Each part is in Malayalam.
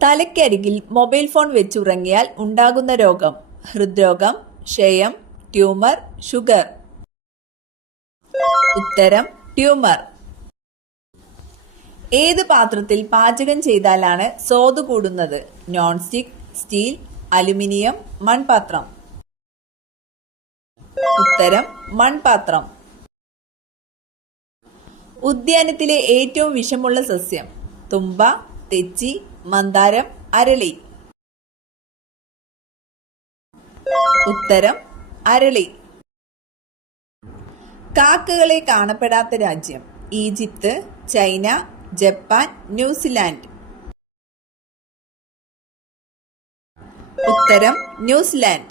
തലയ്ക്കരികിൽ മൊബൈൽ ഫോൺ വെച്ചുറങ്ങിയാൽ ഉണ്ടാകുന്ന രോഗം: ഹൃദ്രോഗം, ക്ഷയം, ട്യൂമർ, ഷുഗർ. ഉത്തരം ട്യൂമർ. ഏത് പാത്രത്തിൽ പാചകം ചെയ്താലാണ് സ്വാദ് കൂടുന്നത്? നോൺ സ്റ്റിക്, സ്റ്റീൽ, അലുമിനിയം, മൺപാത്രം. ഉത്തരം മൺപാത്രം. ഉദ്യാനത്തിലെ ഏറ്റവും വിഷമുള്ള സസ്യം: തുമ്പ, തെച്ചി, മന്ദാരം, അരളി. ഉത്തരം അരളി. കാക്കകളെ കാണപ്പെടാത്ത രാജ്യം: ഈജിപ്ത്, ചൈന, ജപ്പാൻ, ന്യൂസിലാൻഡ്. ഉത്തരം ന്യൂസിലാൻഡ്.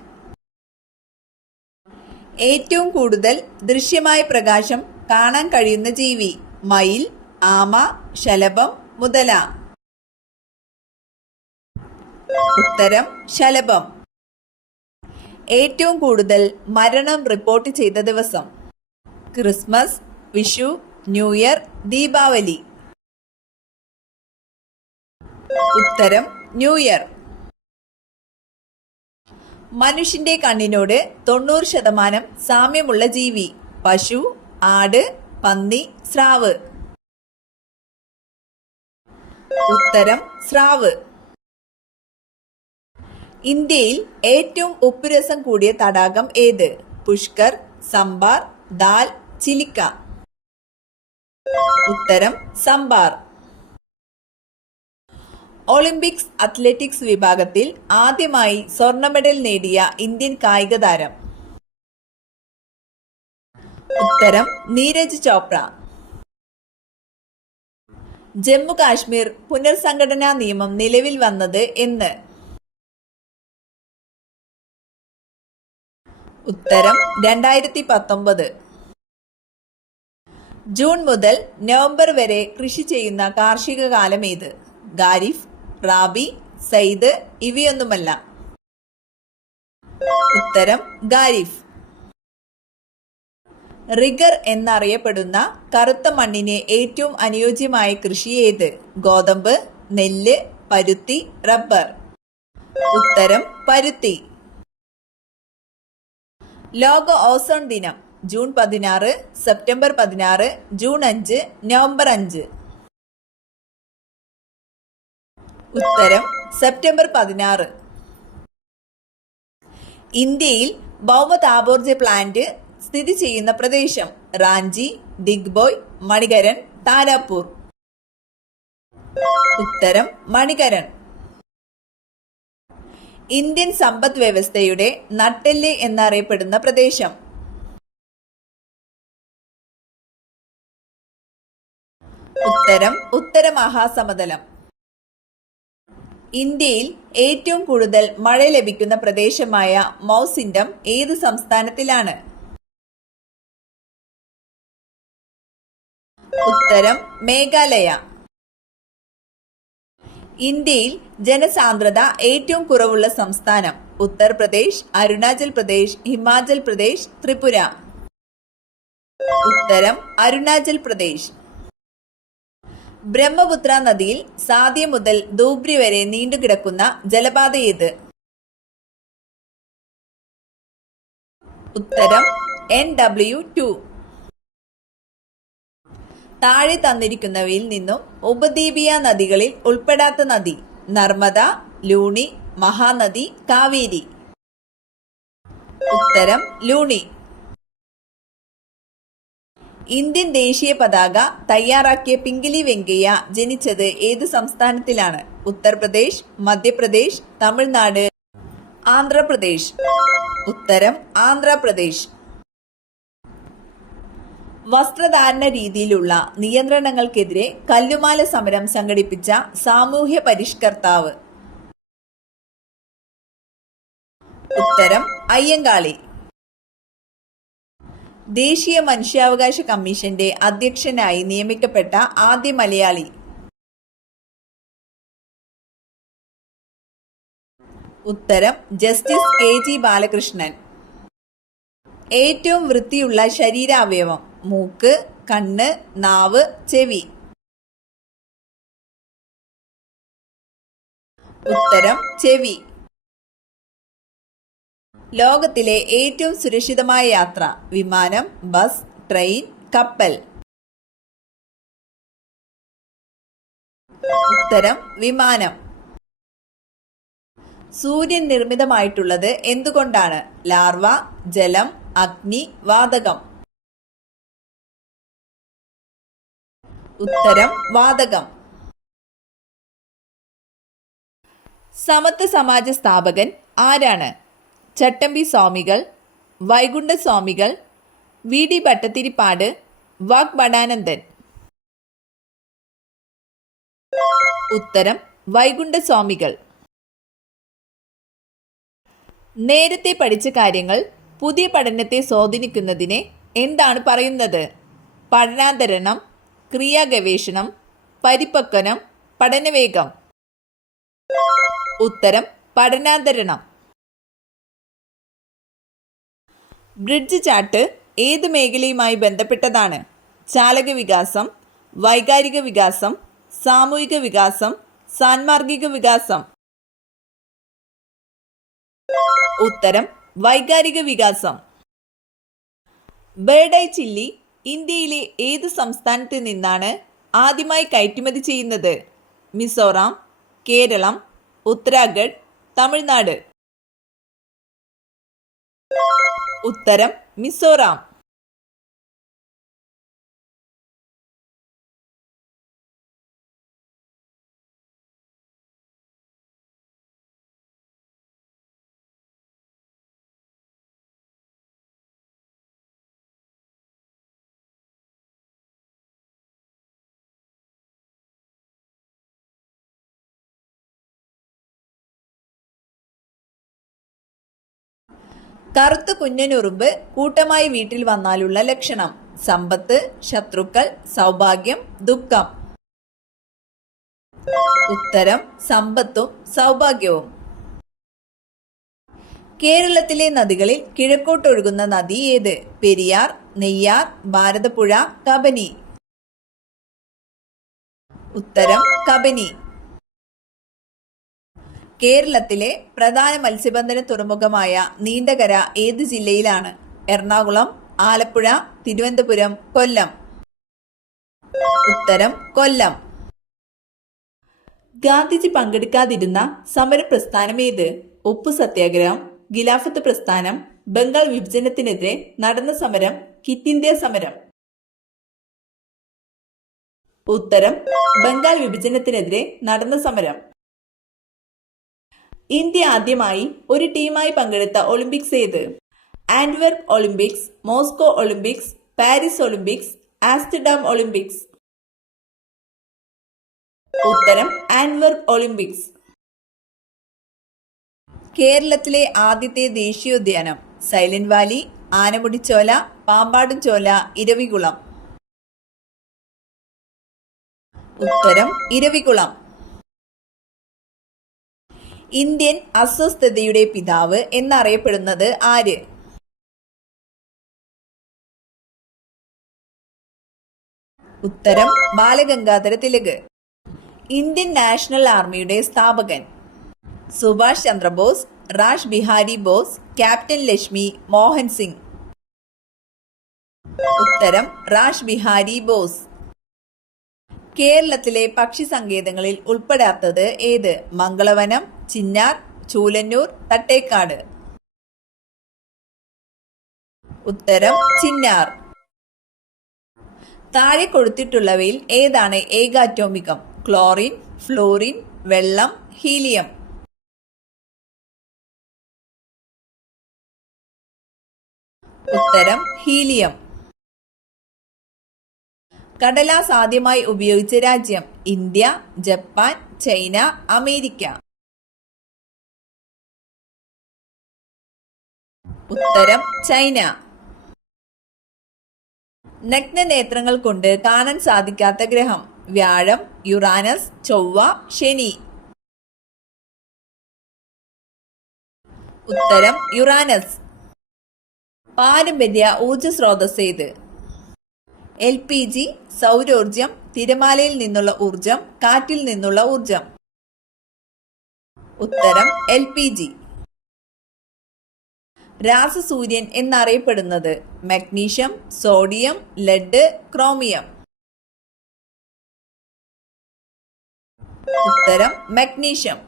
ഏറ്റവും കൂടുതൽ ദൃശ്യമായ പ്രകാശം കാണാൻ കഴിയുന്ന ജീവി: മയിൽ, ആമ, ശലഭം, മുതല. ഉത്തരം ശലഭം. ഏറ്റവും കൂടുതൽ മരണം റിപ്പോർട്ട് ചെയ്ത ദിവസം: Christmas, Vishu, new year, Deepavali. ഉത്തരം ന്യൂ ഇയർ. മനുഷ്യന്റെ കണ്ണിനോട് 90% സാമ്യമുള്ള ജീവി: പശു, ആട്, പന്നി, സ്രാവ്. ഉത്തരം സ്രാവ്. ഇന്ത്യയിൽ ഏറ്റവും ഉപ്പുരസം കൂടിയ തടാകം ഏത്? പുഷ്കർ, സംബാർ, ദാൽ, ചിലിക്ക. ഉത്തരം സംബാർ. ഒളിമ്പിക്സ് അത്ലറ്റിക്സ് വിഭാഗത്തിൽ ആദ്യമായി സ്വർണ്ണ മെഡൽ നേടിയ ഇന്ത്യൻ കായിക താരം: ഉത്തരം നീരജ് ചോപ്ര. ജമ്മു കാശ്മീർ പുനർസംഘടനാ നിയമം നിലവിൽ വന്നത് എന്ന്? ഉത്തരം 2019. ജൂൺ മുതൽ നവംബർ വരെ കൃഷി ചെയ്യുന്ന കാർഷിക കാലം ഏത്? ഖാരിഫ്, റാബി, സയ്ദ്, ഇവയൊന്നുമല്ല. ഉത്തരം ഖാരിഫ്. റിഗർ എന്നറിയപ്പെടുന്ന കറുത്ത മണ്ണിന് ഏറ്റവും അനുയോജ്യമായ കൃഷി ഏത്? ഗോതമ്പ്, നെല്ല്, പരുത്തി, റബ്ബർ. ഉത്തരം പരുത്തി. ലോക ഓസോൺ ദിനം: ജൂൺ 16, സെപ്റ്റംബർ 16, ജൂൺ 5, നവംബർ 5. ഉത്തരം സെപ്റ്റംബർ 16. ഇന്ത്യയിൽ ഭൗമതാപോർജ്ജ പ്ലാന്റ് സ്ഥിതി ചെയ്യുന്ന പ്രദേശം: റാഞ്ചി, ദിഗ്ബോയ്, മണികരൺ, താരാപൂർ. ഉത്തരം മണികരൺ. ഇന്ത്യൻ സമ്പദ് വ്യവസ്ഥയുടെ നട്ടെല്ല് എന്നറിയപ്പെടുന്ന പ്രദേശം: ഉത്തരം ഉത്തര മഹാസമതലം. ഇന്ത്യയിൽ ഏറ്റവും കൂടുതൽ മഴ ലഭിക്കുന്ന പ്രദേശമായ മൗസിൻഡം ഏത് സംസ്ഥാനത്തിലാണ്? ഉത്തരം മേഘാലയ. ഇന്ത്യയിൽ ജനസാന്ദ്രത ഏറ്റവും കുറവുള്ള സംസ്ഥാനം: ഉത്തർപ്രദേശ്, അരുണാചൽ പ്രദേശ്, ഹിമാചൽ പ്രദേശ്, ത്രിപുര. ഉത്തരം അരുണാചൽ പ്രദേശ്. ബ്രഹ്മപുത്ര നദിയിൽ സാധ്യ മുതൽ ധൂബ്രി വരെ നീണ്ടുകിടക്കുന്ന ജലപാത ഏത്? ഉത്തരം NW2. താഴെ തന്നിരിക്കുന്നവയിൽ നിന്നും ഉപദ്വീപീയ നദികളിൽ ഉൾപ്പെടാത്ത നദി: നർമ്മദ, ലൂണി, മഹാനദി, കാവേരി. ഉത്തരം ലൂണി. ഇന്ത്യൻ ദേശീയ പതാക തയ്യാറാക്കിയ പിംഗലി വെങ്കയ്യ ജനിച്ചത് ഏത് സംസ്ഥാനത്തിലാണ്? ഉത്തർപ്രദേശ്, മധ്യപ്രദേശ്, തമിഴ്നാട്, ആന്ധ്രാപ്രദേശ്. ഉത്തരം ആന്ധ്രാപ്രദേശ്. വസ്ത്രധാരണ രീതിയിലുള്ള നിയന്ത്രണങ്ങൾക്കെതിരെ കല്ലുമാല സമരം സംഘടിപ്പിച്ച സാമൂഹ്യ പരിഷ്കർത്താവ്: ഉത്തരം അയ്യങ്കാളി. ദേശീയ മനുഷ്യാവകാശ കമ്മീഷന്റെ അധ്യക്ഷനായി നിയമിക്കപ്പെട്ട ആദ്യ മലയാളി: ഉത്തരം ജസ്റ്റിസ് KG ബാലകൃഷ്ണൻ. ഏറ്റവും വൃത്തിയുള്ള ശരീരാവയവം: മൂക്ക്, കണ്ണ്, നാവ്, ചെവി. ഉത്തരം ചെവി. ലോകത്തിലെ ഏറ്റവും സുരക്ഷിതമായ യാത്ര വിമാനം, ബസ്, ട്രെയിൻ, കപ്പൽ. ഉത്തരം വിമാനം. സൂര്യൻ നിർമ്മിതമായിട്ടുള്ളത് എന്തുകൊണ്ടാണ്? ലാർവ, ജലം, അഗ്നി, വാതകം. ഉത്തരം വാതകം. സമത്വ സമാജ സ്ഥാപകൻ ആരാണ്? ചട്ടമ്പി സ്വാമികൾ, വൈകുണ്ഠ സ്വാമികൾ, VD ഭട്ടതിരിപ്പാട്, വാഗ്ഭടാനന്ദൻ. ഉത്തരം വൈകുണ്ഠ സ്വാമികൾ. നേരത്തെ പഠിച്ച കാര്യങ്ങൾ പുതിയ പഠനത്തെ സ്വാധീനിക്കുന്നതിനെ എന്താണ് പറയുന്നത്? പഠനാന്തരണം, ക്രിയാഗവേഷണം, പരിപക്വനം, പഠനവേഗം. ഉത്തരം പഠനാന്തരണം. ബ്രിഡ്ജ് ചാർട്ട് ഏത് മേഖലയുമായി ബന്ധപ്പെട്ടതാണ്? ചാലക വികാസം, വൈകാരിക വികാസം, സാമൂഹിക വികാസം, സാൻമാർഗിക വികാസം. ഉത്തരം വൈകാരിക വികാസം. ബേർഡ് ഐ ചില്ലി ഇന്ത്യയിലെ ഏത് സംസ്ഥാനത്ത് നിന്നാണ് ആദ്യമായി കയറ്റുമതി ചെയ്യുന്നത്? മിസോറാം, കേരളം, ഉത്തരാഖണ്ഡ്, തമിഴ്നാട്. ഉത്തരം മിസോറാം. കറുത്ത കുഞ്ഞനുറുമ്പ് കൂട്ടമായി വീട്ടിൽ വന്നാലുള്ള ലക്ഷണം: സമ്പത്ത്, ശത്രുക്കൾ, സൗഭാഗ്യം, ദുഃഖം. ഉത്തരം സമ്പത്തും സൗഭാഗ്യവും. കേരളത്തിലെ നദികളിൽ കിഴക്കോട്ടൊഴുകുന്ന നദി ഏത്? പെരിയാർ, നെയ്യാർ, ഭാരതപ്പുഴ, കബനി. ഉത്തരം കബനി. കേരളത്തിലെ പ്രധാന മത്സ്യബന്ധന തുറമുഖമായ നീണ്ടകര ഏത് ജില്ലയിലാണ്? എറണാകുളം, ആലപ്പുഴ, തിരുവനന്തപുരം, കൊല്ലം. ഉത്തരം കൊല്ലം. ഗാന്ധിജി പങ്കെടുക്കാതിരുന്ന സമര പ്രസ്ഥാനം ഏത്? ഉപ്പു സത്യാഗ്രഹം, ഖിലാഫത്ത് പ്രസ്ഥാനം, ബംഗാൾ വിഭജനത്തിനെതിരെ നടന്ന സമരം, ക്വിറ്റ് ഇന്ത്യ സമരം. ഉത്തരം ബംഗാൾ വിഭജനത്തിനെതിരെ നടന്ന സമരം. ഇന്ത്യ ആദ്യമായി ഒരു ടീമായി പങ്കെടുത്ത ഒളിമ്പിക്സ് ഏത്? Antwerp Olympics, Moscow Olympics, Paris Olympics, Amsterdam Olympics. ഉത്തരം ആന്റ്വെർപ്പ് ഒളിമ്പിക്സ്. കേരളത്തിലെ ആദ്യത്തെ ദേശീയോദ്യാനം? സൈലന്റ് വാലി, ആനമുടിച്ചോല, പാമ്പാടുംചോല, ഇരവികുളം. ഉത്തരം ഇരവികുളം. ഇന്ത്യൻ അസ്വസ്ഥതയുടെ പിതാവ് എന്നറിയപ്പെടുന്നത് ആര്? ഉത്തരം ബാലഗംഗാധര തിലക്. ഇന്ത്യൻ നാഷണൽ ആർമിയുടെ സ്ഥാപകൻ? സുഭാഷ് ചന്ദ്രബോസ്, റാഷ് ബിഹാരി ബോസ്, ക്യാപ്റ്റൻ ലക്ഷ്മി, മോഹൻ സിംഗ്. ഉത്തരം റാഷ് ബിഹാരി ബോസ്. കേരളത്തിലെ പക്ഷി സങ്കേതങ്ങളിൽ ഉൾപ്പെടാത്തത് ഏത്? മംഗളവനം, ചിന്നാർ, ചൂലന്നൂർ, തട്ടേക്കാട്. ഉത്തരം ചിന്നാർ. താഴെ കൊടുത്തിട്ടുള്ളവയിൽ ഏതാണ് ഏകാറ്റോമികം? ക്ലോറിൻ, ഫ്ലോറിൻ, വെള്ളം, ഹീലിയം. ഉത്തരം ഹീലിയം. കടലാസ് ആദ്യമായി ഉപയോഗിച്ച രാജ്യം? India, Japan, China, America. ഉത്തരം ചൈന. നഗ്നനേത്രങ്ങൾ കൊണ്ട് കാണാൻ സാധിക്കാത്ത ഗ്രഹം? വ്യാഴം, യുറാനസ്, ചൊവ്വ, ശനി. ഉത്തരം യുറാനസ്. പാരമ്പര്യ ഊർജ സ്രോതസ് ഏത്? LPG, സൗരോർജം, തിരമാലയിൽ നിന്നുള്ള ഊർജം, കാറ്റിൽ നിന്നുള്ള ഊർജം. ഉത്തരം LPG. രാസസൂര്യൻ എന്നറിയപ്പെടുന്നത് മഗ്നീഷ്യം, സോഡിയം, ലെഡ്, ക്രോമിയം. ഉത്തരം മഗ്നീഷ്യം.